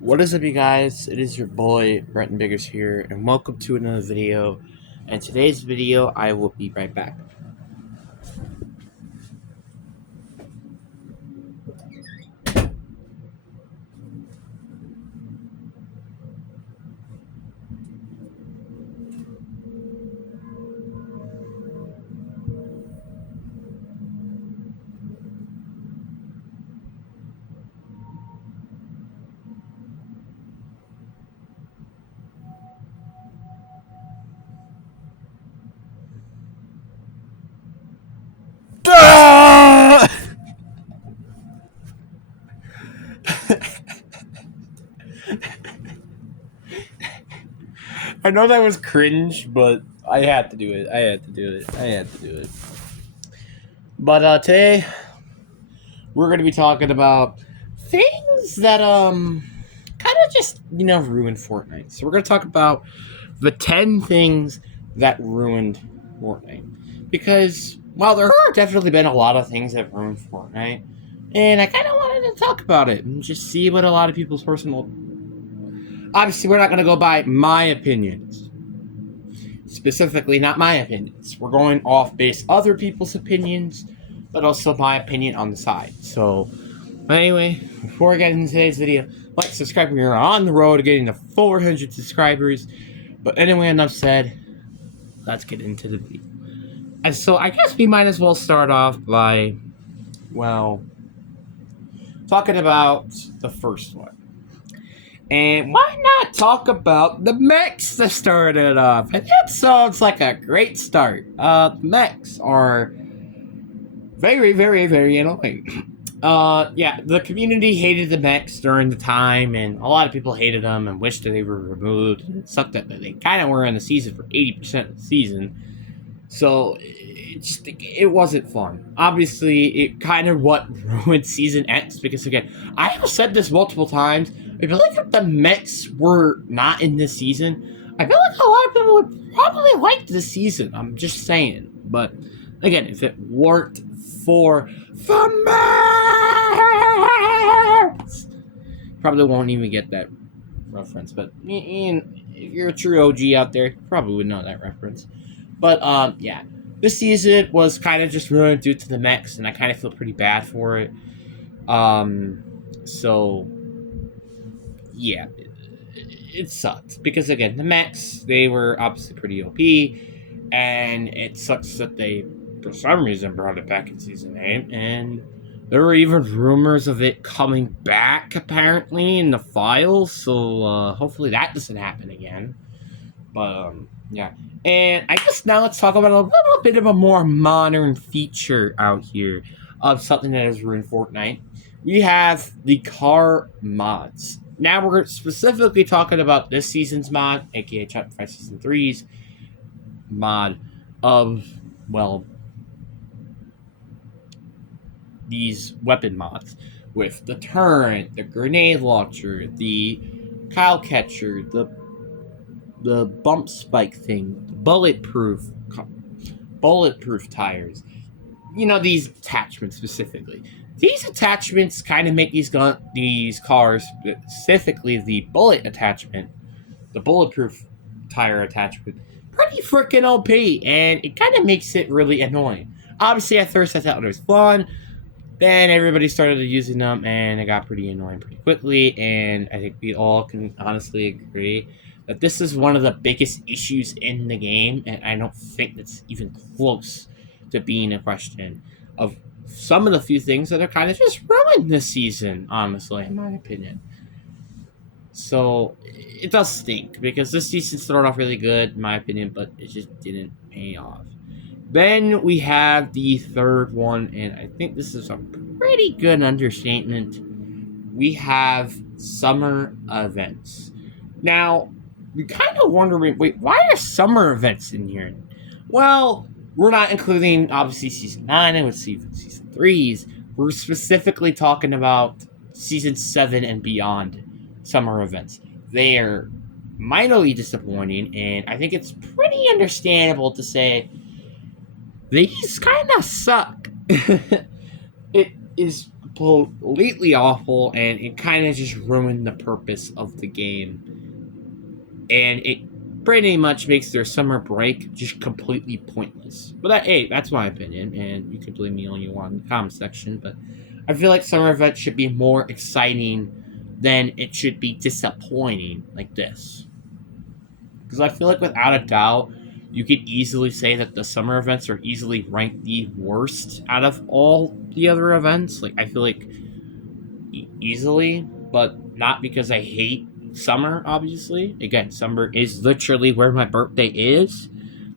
What is up, you guys? It is your boy Brenton Biggers here, and welcome to another video. And today's video, I will be right back. I know that was cringe, but I had to do it. But today, we're going to be talking about things that kind of just ruined Fortnite. So we're going to talk about the 10 things that ruined Fortnite, because while there are definitely been a lot of things that ruined Fortnite, and I kind of wanted to talk about it and just see what a lot of people's personal. Obviously, we're not going to go by my opinions. Specifically, not my opinions. We're going off base other people's opinions, but also my opinion on the side. So, anyway, before I get into today's video, like, subscribe. We are on the road to getting to 400 subscribers. But anyway, enough said. Let's get into the video. And so, I guess we might as well start off by, well, talking about the first one. And why not talk about the mechs that started off? And that sounds like a great start. Mechs are very, very, very annoying. Yeah, the community hated the mechs during the time, and a lot of people hated them and wished that they were removed. It sucked that they kind of were in the season for 80% of the season. So it wasn't fun. Obviously, it kind of what ruined Season X, because again, I have said this multiple times. I feel like if the mechs were not in this season, I feel like a lot of people would probably like this season. I'm just saying. But again, if it weren't for the mechs, probably won't even get that reference. But if you're a true OG out there, you probably would know that reference. But yeah, this season was kind of just ruined due to the mechs, and I kind of feel pretty bad for it. So yeah, it sucked because again, the mechs, they were obviously pretty OP, and it sucks that they for some reason brought it back in season 8, and there were even rumors of it coming back apparently in the files. So hopefully that doesn't happen again. But yeah. And I guess now let's talk about a little bit of a more modern feature out here of something that has ruined Fortnite. We have the car mods. Now we're specifically talking about this season's mod, aka Chapter 5 Season 3's mod of, well, these weapon mods with the turret, the grenade launcher, the cow catcher, the bump spike thing, bulletproof tires. These attachments specifically. These attachments kind of make these cars, specifically the bullet attachment, the bulletproof tire attachment, pretty freaking OP, and it kind of makes it really annoying. Obviously, at first I thought it was fun. Then everybody started using them, and it got pretty annoying pretty quickly. And I think we all can honestly agree that this is one of the biggest issues in the game, and I don't think it's even close to being a question of some of the few things that are kind of just ruined this season, honestly, in my opinion. So it does stink because this season started off really good, in my opinion, but it just didn't pay off. Then we have the third one, and I think this is a pretty good understatement. We have summer events. Now, you're kind of wondering, wait, why are summer events in here? Well, we're not including, obviously, Season 9 and with Season 3's. We're specifically talking about Season 7 and beyond summer events. They are minorly disappointing, and I think it's pretty understandable to say these kind of suck. It is completely awful, and it kind of just ruined the purpose of the game. And it pretty much makes their summer break just completely pointless. But hey, that's my opinion, and you can blame me all you want in the comment section. But I feel like summer events should be more exciting than it should be disappointing like this. Because I feel like without a doubt, you could easily say that the summer events are easily ranked the worst out of all the other events. Like, I feel like easily, but not because I hate summer, obviously. Again, summer is literally where my birthday is,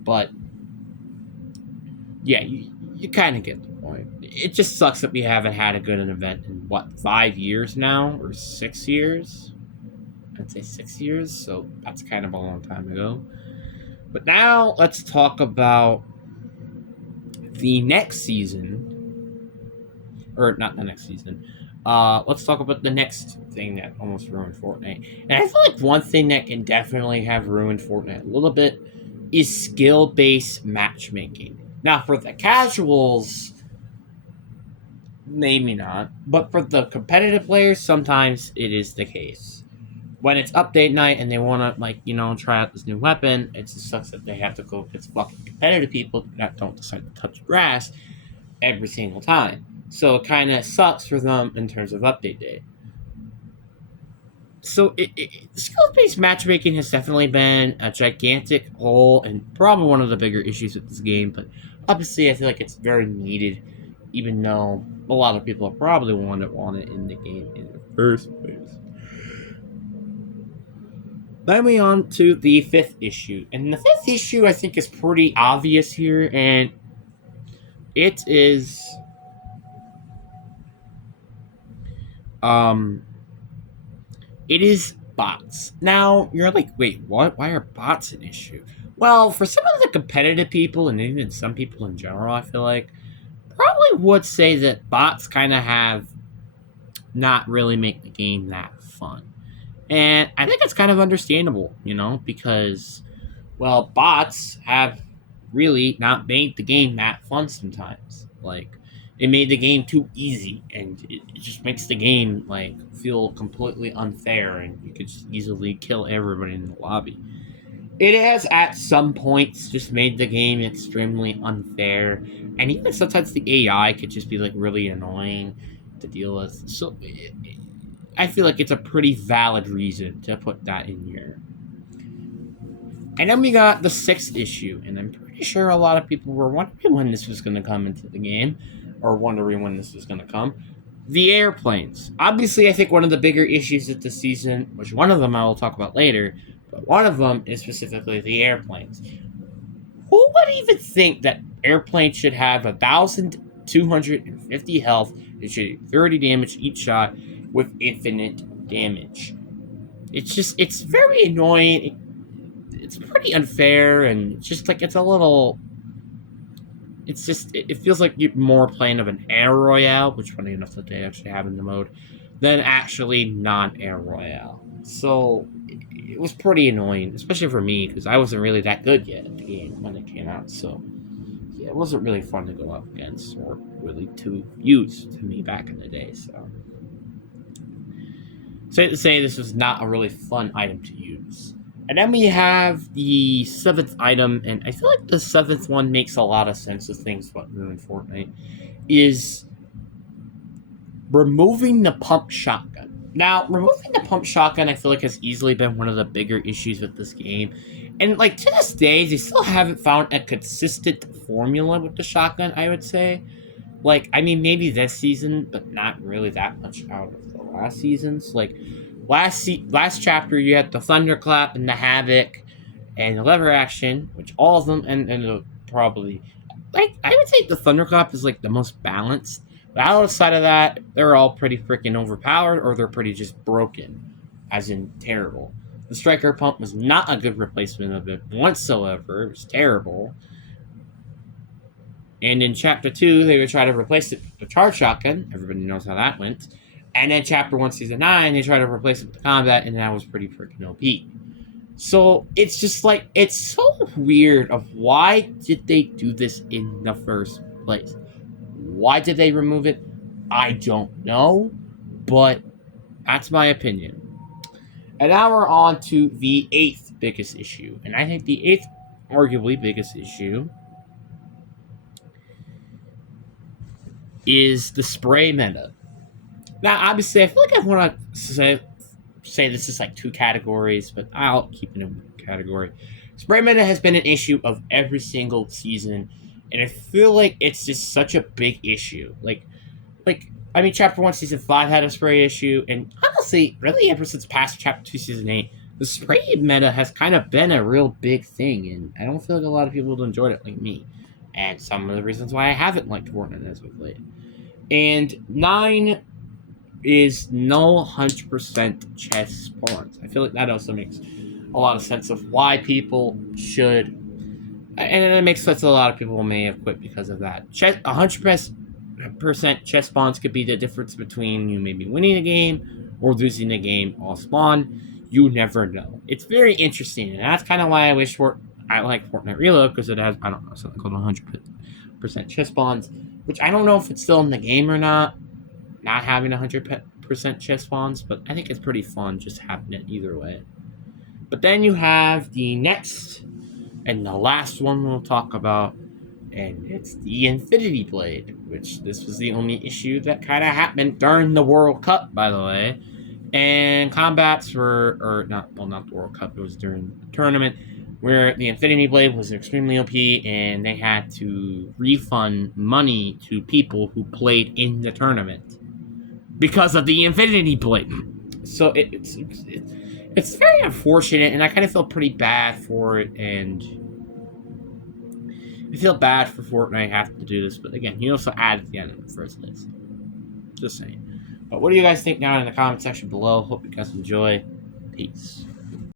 but yeah, you kind of get the point. It just sucks that we haven't had a good event in, what, 5 years now? Or 6 years? I'd say 6 years, so that's kind of a long time ago. But now let's talk about the next season, or not the next season. Let's talk about the next thing that almost ruined Fortnite. And I feel like one thing that can definitely have ruined Fortnite a little bit is skill-based matchmaking. Now, for the casuals, maybe not, but for the competitive players, sometimes it is the case. When it's update night and they want to, like, try out this new weapon, it just sucks that they have to go against fucking competitive people that don't decide to touch grass every single time. So it kind of sucks for them in terms of update day. So skill-based matchmaking has definitely been a gigantic hole and probably one of the bigger issues with this game. But obviously, I feel like it's very needed, even though a lot of people probably want it in the game in the first place. Then we on to the fifth issue. And the fifth issue, I think, is pretty obvious here. And it is... It is bots. Now, you're like, wait, what? Why are bots an issue? Well, for some of the competitive people, and even some people in general, I feel like, probably would say that bots kind of have not really make the game that fun. And I think it's kind of understandable, because, well, bots have really not made the game that fun sometimes. Like, it made the game too easy, and it just makes the game, like, feel completely unfair, and you could just easily kill everybody in the lobby. It has, at some points, just made the game extremely unfair, and even sometimes the AI could just be, like, really annoying to deal with. So, I feel like it's a pretty valid reason to put that in here. And then we got the sixth issue, and I'm pretty sure a lot of people were wondering when this was going to come into the game, or wondering when this was going to come. The airplanes. Obviously, I think one of the bigger issues of the season, which one of them I will talk about later, but one of them is specifically the airplanes. Who would even think that airplanes should have 1,250 health and should do 30 damage each shot with infinite damage? It's very annoying. It's pretty unfair, and just like it's a little. It's just it feels like you're more playing of an air royale, which funny enough that they actually have in the mode, than actually non-air royale. So it was pretty annoying, especially for me because I wasn't really that good yet at the game when it came out. So yeah, it wasn't really fun to go up against or really to use to me back in the day. So safe to say this was not a really fun item to use. And then we have the seventh item, and I feel like the seventh one makes a lot of sense of things what ruined Fortnite, is removing the pump shotgun. Now, removing the pump shotgun, I feel like has easily been one of the bigger issues with this game. And like to this day, they still haven't found a consistent formula with the shotgun, I would say. Like, I mean, maybe this season, but not really that much out of the last seasons. Like, last chapter, you had the Thunderclap and the Havoc and the Lever Action, which all of them, and probably, like, I would say the Thunderclap is, like, the most balanced. But outside of that, they're all pretty freaking overpowered, or they're pretty just broken, as in terrible. The Striker Pump was not a good replacement of it whatsoever. It was terrible. And in Chapter 2, they would try to replace it with the Charge Shotgun. Everybody knows how that went. And then Chapter 1, Season 9, they tried to replace it with the Combat, and that was pretty freaking OP. So, it's just like, it's so weird of why did they do this in the first place? Why did they remove it? I don't know, but that's my opinion. And now we're on to the eighth biggest issue. And I think the eighth, arguably biggest issue, is the spray meta. Now, obviously, I feel like I want to say this is like two categories, but I'll keep it in one category. Spray meta has been an issue of every single season, and I feel like it's just such a big issue. I mean, Chapter 1, Season 5 had a spray issue, and honestly, really ever since past Chapter 2, Season 8, the spray meta has kind of been a real big thing, and I don't feel like a lot of people have enjoyed it like me. And some of the reasons why I haven't liked Fortnite as of late. And 9 is no 100% chest spawns. I feel like that also makes a lot of sense of why people should, and it makes sense that a lot of people may have quit because of that. 100% chest spawns could be the difference between you maybe winning a game or losing a game all spawn. You never know. It's very interesting, and that's kind of why I like Fortnite Reload, because it has, I don't know, something called 100% chest spawns, which I don't know if it's still in the game or not having 100% chest spawns, but I think it's pretty fun just having it either way. But then you have the next and the last one we'll talk about, and it's the Infinity Blade, which this was the only issue that kind of happened during the World Cup, by the way. And combats were, not the World Cup, it was during the tournament, where the Infinity Blade was extremely OP, and they had to refund money to people who played in the tournament because of the Infinity Blade. So it's very unfortunate, and I kind of feel pretty bad for it, and I feel bad for Fortnite having to do this, but again, he also added the end in the first place. Just saying. But what do you guys think down in the comment section below? Hope you guys enjoy. Peace.